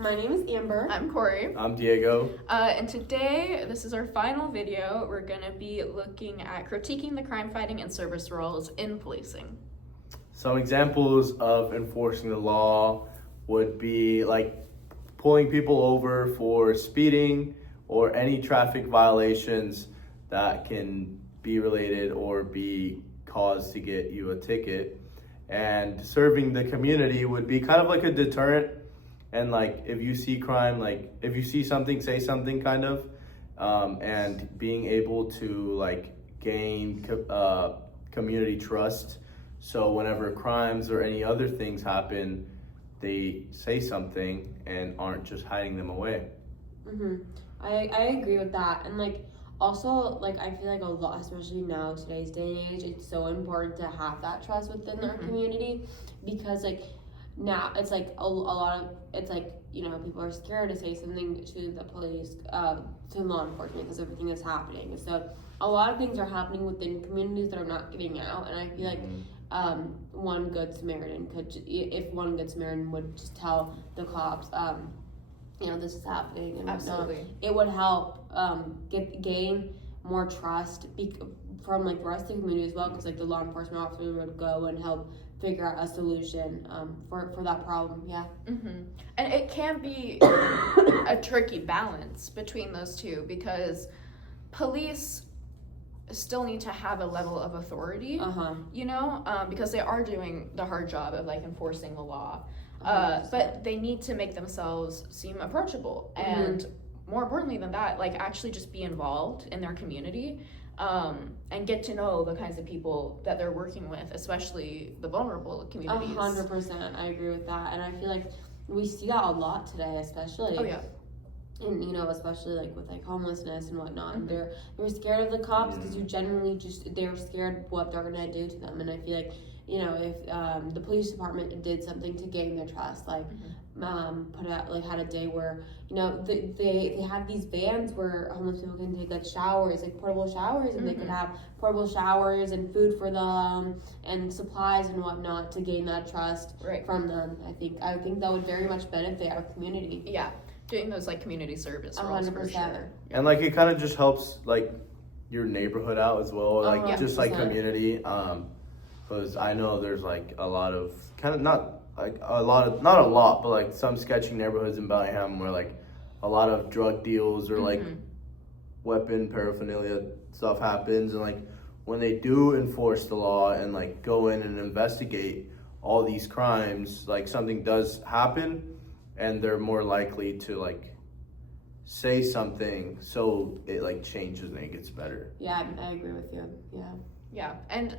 My name is Amber. I'm Corey. I'm Diego. And today, this is our final video. We're going to be looking at critiquing the crime fighting and service roles in policing. Some examples of enforcing the law would be like pulling people over for speeding or any traffic violations that can be related or be caused to get you a ticket. And serving the community would be kind of like a deterrent. And like if you see crime, like if you see something, say something kind of, and being able to like gain community trust. So whenever crimes or any other things happen, they say something and aren't just hiding them away. I agree with that. And like also like I feel like a lot, especially now today's day and age, it's so important to have that trust within our community, because like now it's like a lot of it's like, you know, people are scared to say something to the police, to law enforcement, because everything is happening. So a lot of things are happening within communities that are not getting out, and I feel like one good Samaritan if one good Samaritan would just tell the cops, you know, this is happening, and Absolutely. it would help gain more trust from like the rest of the community as well, because like the law enforcement officer would go and help figure out a solution for that problem. And it can be a tricky balance between those two, because police still need to have a level of authority, you know, because they are doing the hard job of like enforcing the law, but they need to make themselves seem approachable, and more importantly than that, like actually just be involved in their community, and get to know the kinds of people that they're working with, especially the vulnerable communities. 100%, I agree with that, and I feel like we see that a lot today, especially. Oh yeah. And you know, especially like with like homelessness and whatnot, and they're scared of the cops because you generally they're scared what they're gonna do to them. And I feel like, you know, if the police department did something to gain their trust, like put out like had a day where, you know, they have these vans where homeless people can take like showers, like portable showers, and they could have portable showers and food for them and supplies and whatnot to gain that trust from them. I think that would very much benefit our community. Yeah. Doing those like community service roles 100%. for sure. And like it kind of just helps like your neighborhood out as well, like just like 100%. community. Because I know there's like a lot of kind of not a lot, but like some sketchy neighborhoods in Bellingham where like a lot of drug deals or like weapon paraphernalia stuff happens, and like when they do enforce the law and like go in and investigate all these crimes, like something does happen, and they're more likely to like say something, so it like changes and it gets better. Yeah, I agree with you. Yeah, and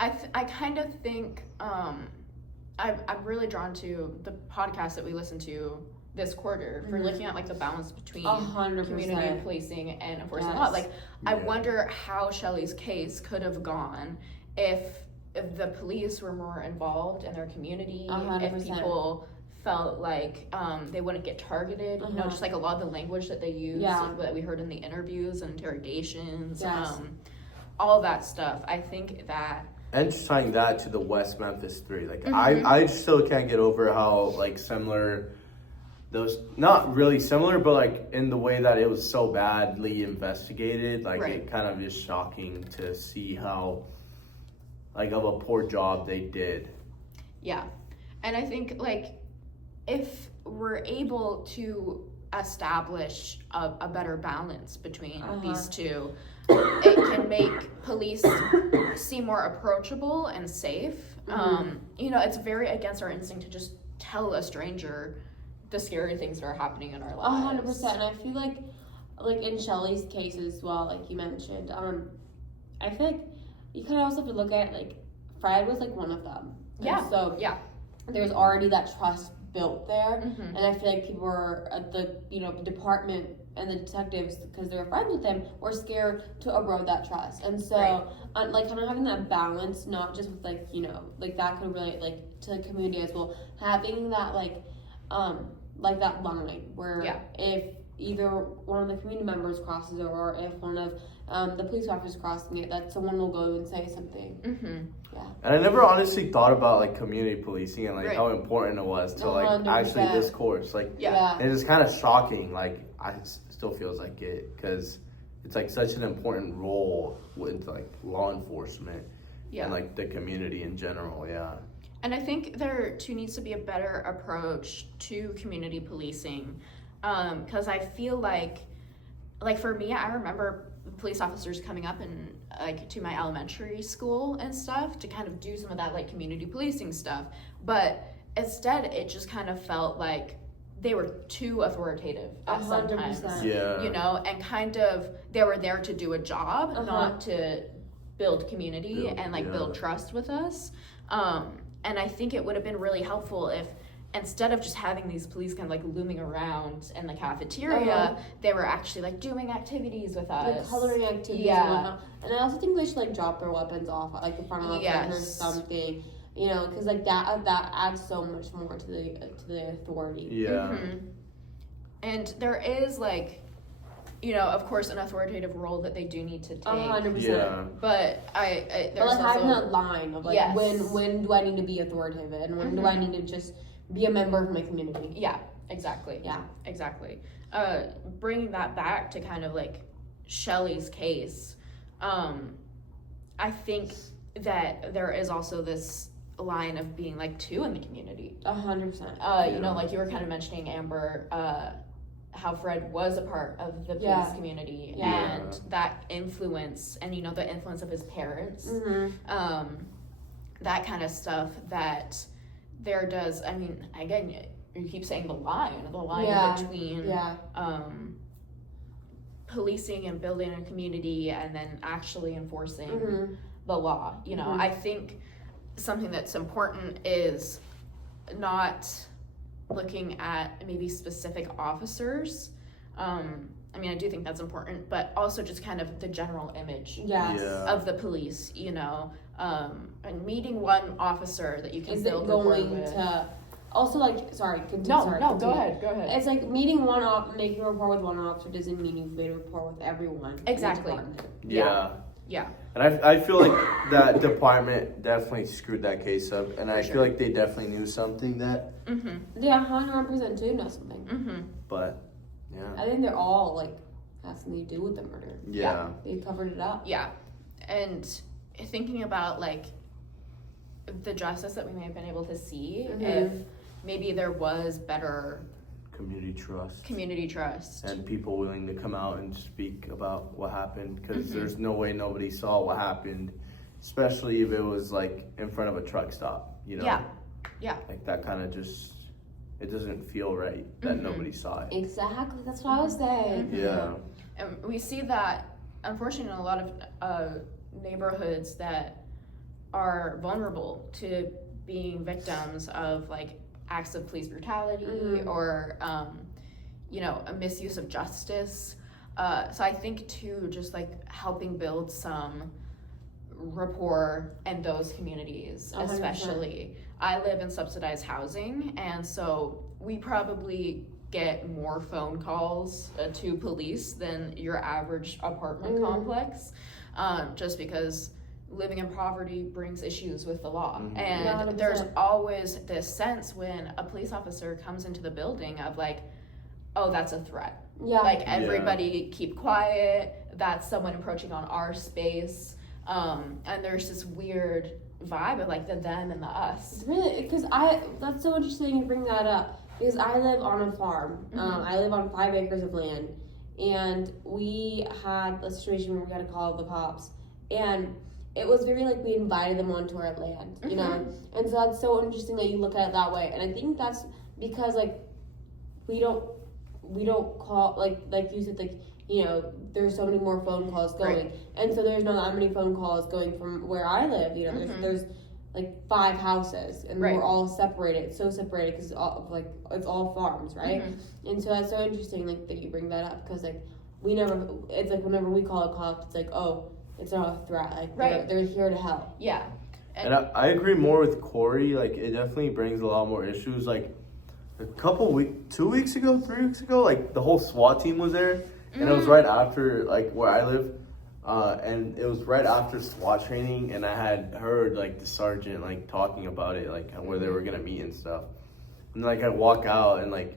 I kind of think I'm really drawn to the podcast that we listened to this quarter for looking at like the balance between 100%. community policing and enforcing the law. Like I wonder how Shelley's case could have gone if the police were more involved in their community, 100%. if people felt like they wouldn't get targeted, you know, just like a lot of the language that they use, that we heard in the interviews and interrogations, all that stuff. I think that, and just tying that to the West Memphis 3, like I still can't get over how like similar those, not really similar, but like in the way that it was so badly investigated, like it kind of is shocking to see how like of a poor job they did. Yeah, and I think like if we're able to establish a better balance between these two, it can make police seem more approachable and safe. You know, it's very against our instinct to just tell a stranger the scary things that are happening in our lives. 100%. And I feel like in Shelley's case as well, like you mentioned, I feel like you kind of also have to look at like Fred was like one of them. And so there's already that trust built there, and I feel like people were at the, you know, department and the detectives, because they were friends with him, were scared to erode that trust. And so like kind of having that balance, not just with like, you know, like that could relate like to the community as well, having that like that line where if either one of the community members crosses it, or if one of the police officers crossing it, that someone will go and say something. Yeah. And I never honestly thought about like community policing and like how important it was to like 100%. actually this course. Like, Yeah. and it's kind of shocking. Like, still feels like it because it's like such an important role with like law enforcement and like the community in general. Yeah. And I think there too needs to be a better approach to community policing, because I feel like for me, I remember police officers coming up and like to my elementary school and stuff to kind of do some of that like community policing stuff, but instead it just kind of felt like they were too authoritative at sometimes, you know, and kind of they were there to do a job, not to build community and like build trust with us. And I think it would have been really helpful if instead of just having these police kind of like looming around in the cafeteria, they were actually like doing activities with us. Like coloring activities and whatnot. And I also think they should like drop their weapons off at like the front of the line or something. You know, because like that adds so much more to the authority. Yeah. And there is like, you know, of course, an authoritative role that they do need to take. 100%. Yeah. But there's but like also having that line of like when do I need to be authoritative and when do I need to just be a member of my community? Yeah, exactly. Yeah, exactly. Bringing that back to kind of like Shelley's case, I think that there is also this line of being like two in the community. 100%. You know, like you were kind of mentioning, Amber, how Fred was a part of the police community and that influence, and you know, the influence of his parents, that kind of stuff that there does. I mean, again, you keep saying the line between policing and building a community and then actually enforcing the law. You know, I think something that's important is not looking at maybe specific officers. I mean, I do think that's important, but also just kind of the general image of the police, you know, and meeting one officer that you can build rapport with. Also, like, continue. Go ahead. It's like making rapport with one officer doesn't mean you've made rapport with everyone. Exactly. Yeah. Yeah. And I feel like that department definitely screwed that case up, and I feel like they definitely knew something that. They 100% do know something. But, yeah. I think they're all like has something to do with the murder. Yeah. They covered it up. Yeah. And thinking about like the justice that we may have been able to see if maybe there was better community trust and people willing to come out and speak about what happened, because there's no way nobody saw what happened, especially if it was like in front of a truck stop, you know. Like that kind of just, it doesn't feel right that nobody saw it. Exactly, that's what I was saying. And we see that unfortunately in a lot of neighborhoods that are vulnerable to being victims of like acts of police brutality or you know, a misuse of justice. So I think too, just like helping build some rapport in those communities, 100%. Especially. I live in subsidized housing, and so we probably get more phone calls to police than your average apartment complex, just because living in poverty brings issues with the law. And 100%. there's always this sense when a police officer comes into the building of like, oh, that's a threat. Like everybody keep quiet, that's someone approaching on our space. And there's this weird vibe of like the them and the us. Really, because that's so interesting you bring that up, because I live on a farm. I live on 5 acres of land, and we had a situation where we had to call the cops, and it was very like we invited them onto our land, you know. And so that's so interesting that you look at it that way, and I think that's because like we don't call like you said, like, you know, there's so many more phone calls going, and so there's not that many phone calls going from where I live. You know, there's like 5 houses, and we're all separated, because it's all farms, right? And so that's so interesting, like that you bring that up, because like it's like whenever we call a cop, it's like, oh, it's not a threat, like they're here to help. Yeah. And I agree more with Corey. Like, it definitely brings a lot more issues. Like 2 weeks ago, 3 weeks ago, like the whole SWAT team was there, and it was right after like where I live, and it was right after SWAT training, and I had heard like the sergeant like talking about it, like where they were gonna meet and stuff, and like I walk out and like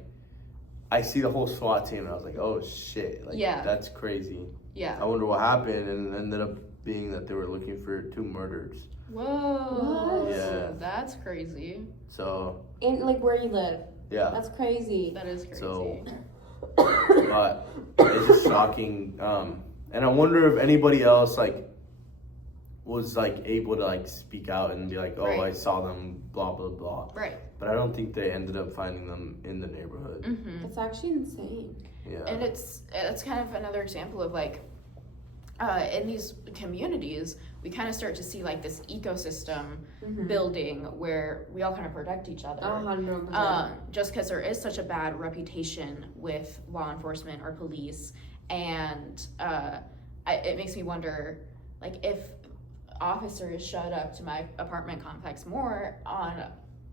I see the whole SWAT team, and I was like, oh shit, like that's crazy. Yeah. I wonder what happened, and it ended up being that they were looking for 2 murders. Whoa. Yeah. That's crazy. So. In like where you live. Yeah. That's crazy. That is crazy. So, but it's just shocking. And I wonder if anybody else like was like able to like speak out and be like, oh, I saw them, blah blah blah. Right. But I don't think they ended up finding them in the neighborhood. Mm-hmm. It's actually insane. Yeah. And it's kind of another example of like, in these communities, we kind of start to see like this ecosystem building where we all kind of protect each other. 100%. Just because there is such a bad reputation with law enforcement or police, and it makes me wonder, like, if officers showed up to my apartment complex more on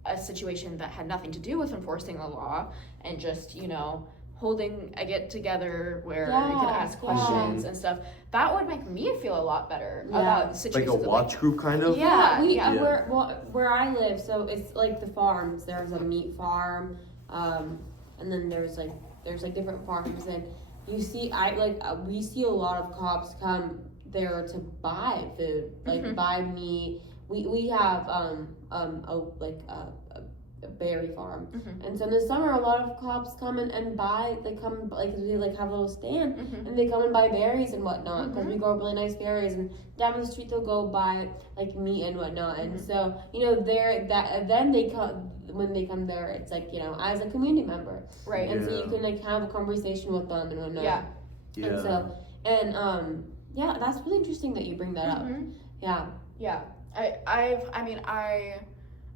a situation that had nothing to do with enforcing the law and just, you know, holding a get together where we could ask questions and stuff, that would make me feel a lot better about situations. Like a watch group kind of? Where I live, so it's like the farms. There's a meat farm, and then there's like different farms, and you see, we see a lot of cops come there to buy food, like buy meat. We have a berry farm, and so in the summer a lot of cops come and buy. They come like we like have a little stand, and they come and buy berries and whatnot because we grow really nice berries. And down the street they'll go buy like meat and whatnot. And so you know then they come. When they come there, it's like, you know, as a community member, right? And so you can like have a conversation with them and whatnot. Yeah. And so that's really interesting that you bring that up. Yeah.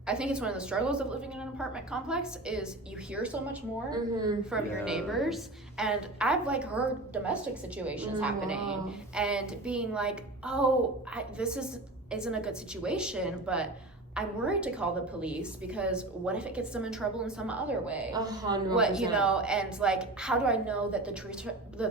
I think it's one of the struggles of living in an apartment complex is you hear so much more from your neighbors, and I've like heard domestic situations happening and being like, oh, this isn't a good situation, but I'm worried to call the police because what if it gets them in trouble in some other way? 100%. What, you know, and like, how do I know that the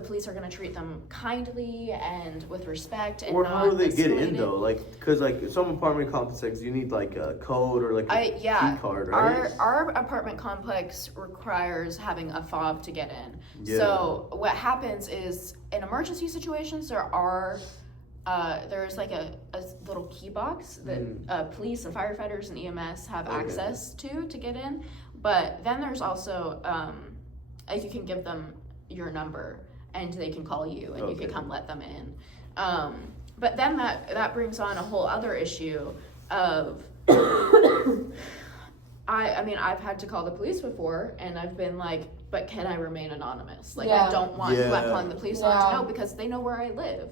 police are going to treat them kindly and with respect? And or how do they get in escalated? though? Like, because like some apartment complexes, you need like a code or like a key card, right? Our apartment complex requires having a fob to get in. So what happens is in emergency situations, there's like a little key box that police and firefighters and EMS have access to get in. But then there's also, you can give them your number and they can call you and you can come let them in. But then that brings on a whole other issue of, I've had to call the police before and I've been like, but can I remain anonymous? Like I don't want who I'm calling the police on to know because they know where I live.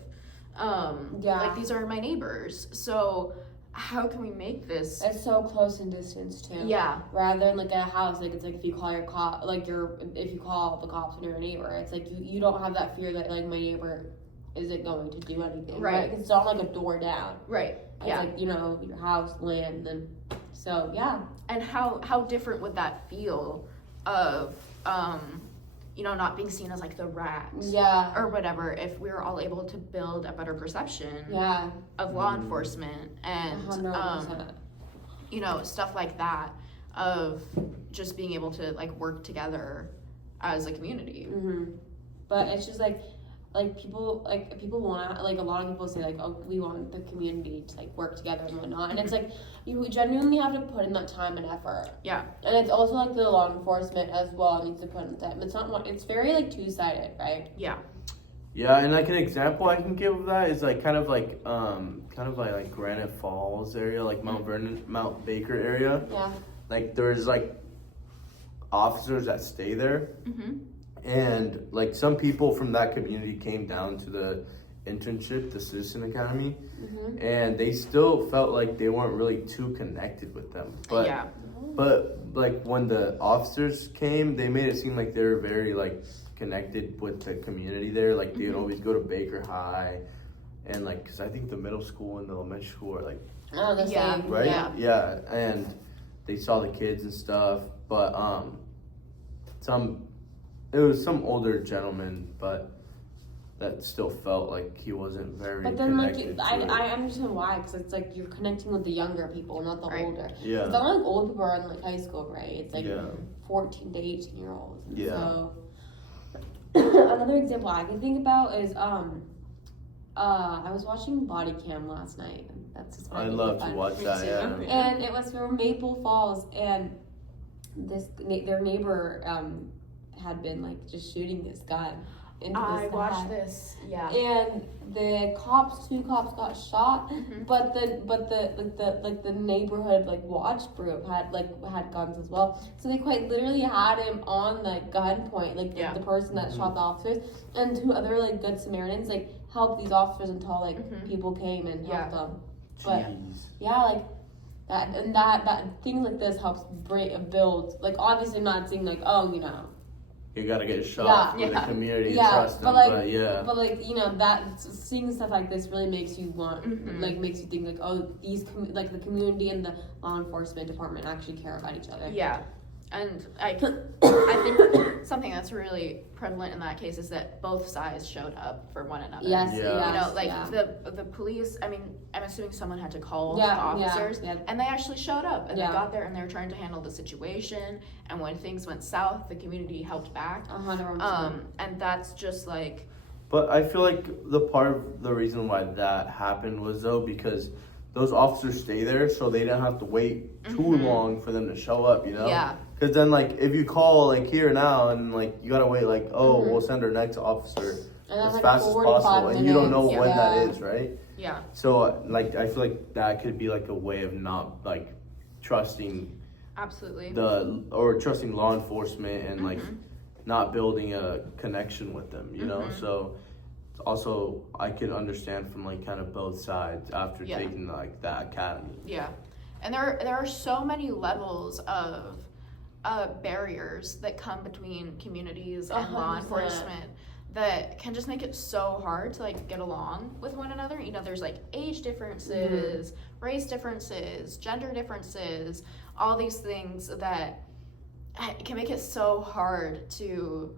Like these are my neighbors, so how can we make this? It's so close in distance too. Yeah. Rather than like a house, like it's like if you call if you call the cops when you're a neighbor, it's like you don't have that fear that like my neighbor isn't going to do anything. Right. It's not like a door down. Right. It's like, you know, your house, land, and so And how different would that feel of you know, not being seen as like the rat or whatever, if we were all able to build a better perception of law enforcement and 100%. You know, stuff like that, of just being able to like work together as a community. But it's just like people want, like a lot of people say like, oh, we want the community to like work together and whatnot, and it's like you genuinely have to put in that time and effort. And it's also like the law enforcement as well needs to put in time. It's very like two-sided, right? Yeah, and like an example I can give of that is like kind of like Granite Falls area, like Mount Baker area. Like there's like officers that stay there. And like some people from that community came down to the internship, the Citizen Academy, and they still felt like they weren't really too connected with them. But like when the officers came, they made it seem like they were very like connected with the community there. Like they'd always go to Baker High, and like because I think the middle school and the elementary school are like the same, right? Yeah, and they saw the kids and stuff, but it was some older gentleman, but that still felt like he wasn't very But then, like, connected I understand why, because it's like you're connecting with the younger people, not the Right. older. Yeah. It's not like old people are in like high school, right? It's like Yeah. 14 to 18-year-olds. And Yeah. So another example I can think about is I was watching Body Cam last night. And that's just I love to watch that. Yeah. And it was from Maple Falls, and their neighbor had been like just shooting this gun into the I sky. watched this. Yeah. And the two cops got shot, Mhm. but the neighborhood like watch group had guns as well. So they quite literally had him on like gunpoint, like Yeah. the person that shot the officers, and two other like good Samaritans like helped these officers until like Mhm. people came and helped Yeah. them. But Jeez. yeah, like that things like this helps build, like, obviously not saying like, oh, you know, You gotta get shot Yeah. for Yeah. the community Yeah, to trust but, them, like- but yeah. but like, you know, that seeing stuff like this really makes you want, Mhm. like, makes you think like, oh, like the community and the law enforcement department actually care about each other. Yeah, and I think something that's really prevalent in that case is that both sides showed up for one another. Yes, Yeah. yes, You know, like yeah. the police. I mean, I'm assuming someone had to call Yeah, the officers, yeah. and they actually showed up, and Yeah. they got there, and they were trying to handle the situation. And when things went south, the community helped back. 100%. And that's just like, But I feel like the part of the reason why that happened was though because those officers stay there, so they didn't have to wait too Mhm. long for them to show up. You know? yeah, Because then, like, if you call like here now and like you gotta wait, like, oh, Mhm. we'll send our next officer And that's as like fast as 45 possible, and you don't know minutes, when yeah. that is, right? yeah, So like I feel like that could be like a way of not like trusting absolutely. trusting law enforcement and like Mhm. not building a connection with them, you know? Mhm. So also I could understand from like kind of both sides after Yeah. taking like that academy. Yeah, and there are so many levels of barriers that come between communities and law 100%. enforcement that can just make it so hard to like get along with one another. You know, there's like age differences, race differences, gender differences, all these things that can make it so hard to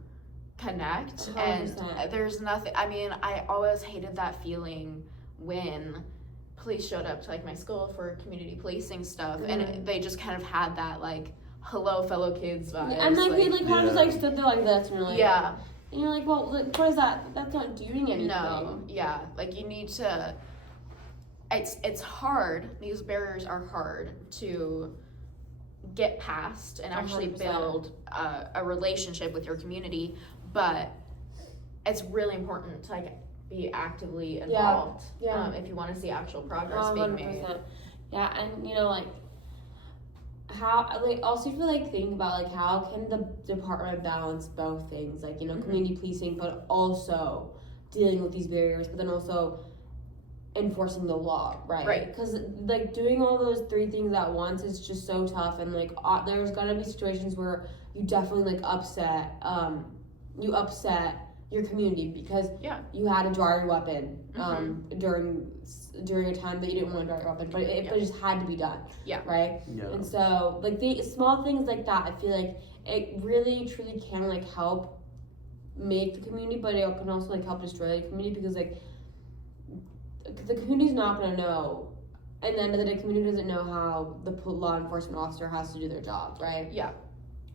connect. 100%. And there's nothing, I mean, I always hated that feeling when police showed up to like my school for community policing stuff, and they just kind of had that like hello fellow kids vibe. And like they like kind of just Yeah. like stood there like this, and you're like, yeah, and you're like, well, like, what is that? That's not doing anything. no, yeah, like you need to. It's hard. These barriers are hard to get past and actually 100%. build a relationship with your community, but it's really important to like be actively involved yeah. if you want to see actual progress being made. 100%. Yeah, and you know, like how, like, also if you like think about like how can the department balance both things, like, you know, community policing, but also dealing with these barriers, but then also enforcing the law, right? Right. Because like doing all those three things at once is just so tough, and like there's gonna be situations where you definitely like upset your community because Yeah. you had to draw your weapon during a time that you didn't want to draw your weapon, but it just had to be done. Yeah. Right. Yeah. And so like the small things like that, I feel like it really truly can like help make the community, but it can also like help destroy the community because like the community's not gonna know. At the end of the day, community doesn't know how the law enforcement officer has to do their job, right? Yeah.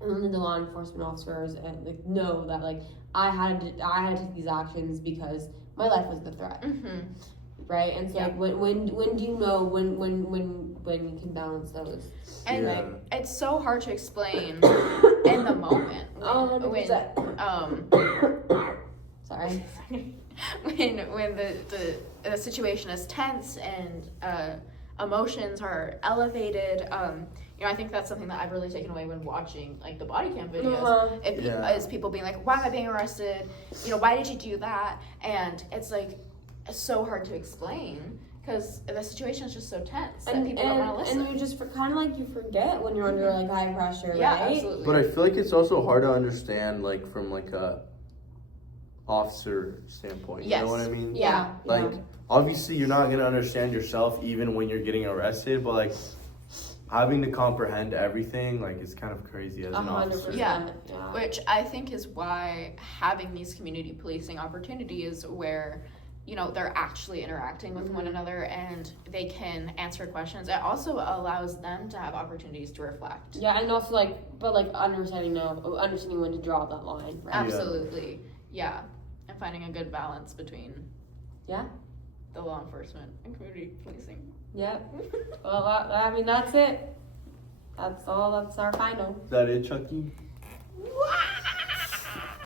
And only the law enforcement officers and like know that like I had to take these actions because my life was the threat, right? And so like when do you know when you can balance those? And Yeah. it's so hard to explain in the moment. Sorry. When the situation is tense and emotions are elevated. You know, I think that's something that I've really taken away when watching like the body cam videos. Is people being like, "Why am I being arrested? You know, why did you do that?" And it's like it's so hard to explain because the situation is just so tense and people don't want to listen. And you just kind of like you forget when you're under like high pressure, Yeah, right? absolutely. But I feel like it's also hard to understand like from like a officer standpoint. You know what I mean? Yeah. Like obviously you're not gonna understand yourself even when you're getting arrested, but like having to comprehend everything, like, is kind of crazy as an 100%. officer. Yeah. Which I think is why having these community policing opportunities where, you know, they're actually interacting with one another and they can answer questions. It also allows them to have opportunities to reflect. Yeah, and also understanding when to draw that line. Right? Absolutely. Yeah. And finding a good balance between the law enforcement and community policing. Yep. Well, I mean, that's it. That's all. That's our final. Is that it, Chucky? Wow.